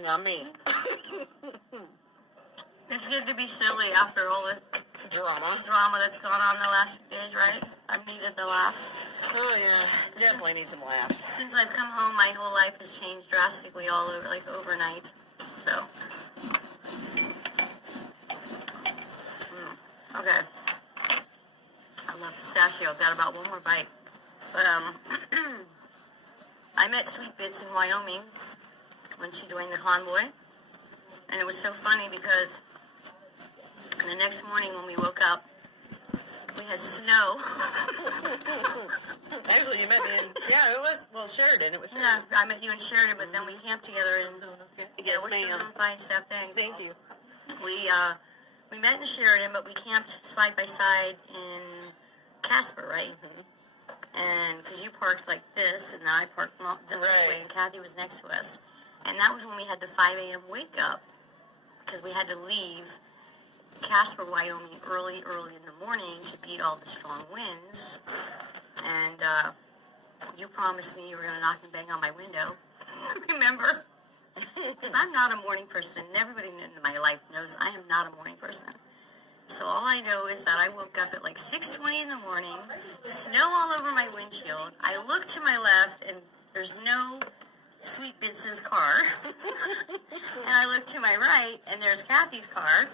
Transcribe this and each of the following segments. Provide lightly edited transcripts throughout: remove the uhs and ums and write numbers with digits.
Yummy. It's good to be silly after all the drama that's gone on the last few days, right? I've needed the laughs. Oh, yeah. Definitely need some laughs. Since I've come home, my whole life has changed drastically all over, like overnight. So, okay. I love pistachio. I've got about one more bite. But, I met Sweet Bits in Wyoming when she joined the Convoy. And it was so funny because the next morning when we woke up, we had snow. Actually, you met me in, it was, Sheridan. It was Sheridan. Yeah, I met you in Sheridan, but then we camped together in, Yes, ma'am. fine stuff, thanks. Thank you. We met in Sheridan, but we camped side by side in Casper, right? Mm-hmm. And because you parked like this, and then I parked this way, and Kathy was next to us. And that was when we had the 5 a.m. wake up, because we had to leave Casper, Wyoming, early in the morning to beat all the strong winds. And you promised me you were going to knock and bang on my window. Remember? Because I'm not a morning person. Everybody in my life knows I am not a morning person. So all I know is that I woke up at like 6:20 in the morning, snow all over my windshield. I look to my left, and there's no Sweet Bits' car. And I look to my right, and there's Kathy's car.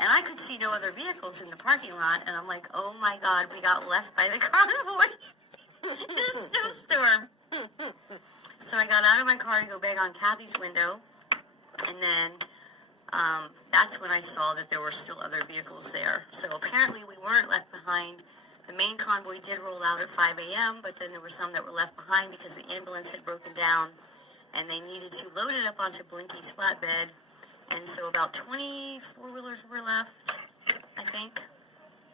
And I could see no other vehicles in the parking lot, and I'm like, oh my God, we got left by the convoy in a snowstorm. So I got out of my car to go bang on Kathy's window, and then that's when I saw that there were still other vehicles there. So apparently we weren't left behind. The main convoy did roll out at 5 a.m., but then there were some that were left behind because the ambulance had broken down, and they needed to load it up onto Blinky's flatbed. And so about 20 four-wheelers were left, I think.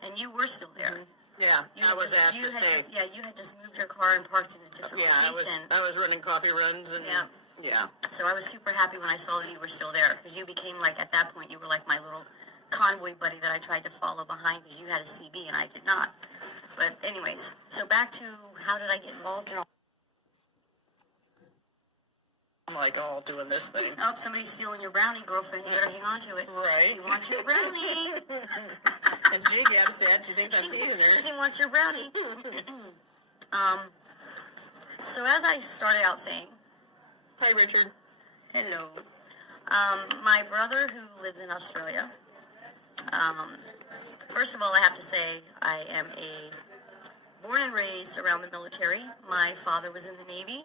And you were still there. Yeah, I was asked to stay. You had just moved your car and parked in a different location. I was running coffee runs. And, yeah. So I was super happy when I saw that you were still there, because you became, like, at that point, you were like my little convoy buddy that I tried to follow behind, because you had a CB and I did not. But anyways, so back to how did I get involved in all. I'm like all doing this thing. Oh, somebody's stealing your brownie, girlfriend. You better hang on to it. Right. You want your brownie. And she gets upset. She thinks I'm teasing her. She wants your brownie. So as I started out saying. Hi, Richard. Hello. My brother, who lives in Australia. First of all, I have to say I am born and raised around the military. My father was in the Navy.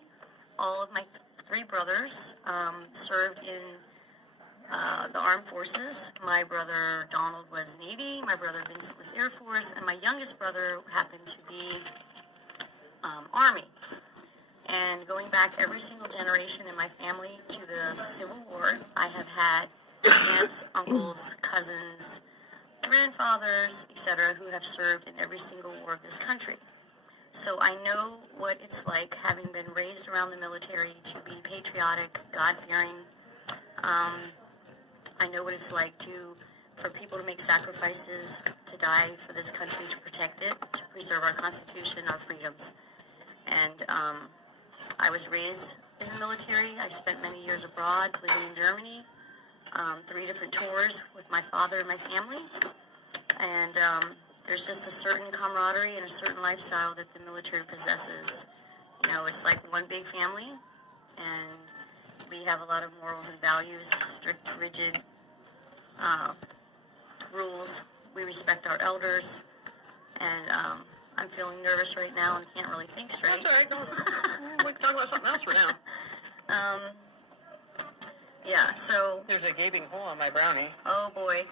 All of my 3 brothers served in the armed forces. My brother Donald was Navy, my brother Vincent was Air Force, and my youngest brother happened to be Army. And going back every single generation in my family to the Civil War, I have had aunts, uncles, cousins, grandfathers, etc., who have served in every single war of this country. So I know what it's like, having been raised around the military, to be patriotic, God-fearing. I know what it's like for people to make sacrifices, to die for this country, to protect it, to preserve our Constitution, our freedoms. And I was raised in the military. I spent many years abroad, living in Germany, 3 different tours with my father and my family. And there's just a certain camaraderie and a certain lifestyle that the military possesses. You know, it's like one big family, and we have a lot of morals and values, strict, rigid rules. We respect our elders, and I'm feeling nervous right now and can't really think straight. That's all right. We can talk about something else for now. Yeah, so. There's a gaping hole on my brownie. Oh, boy.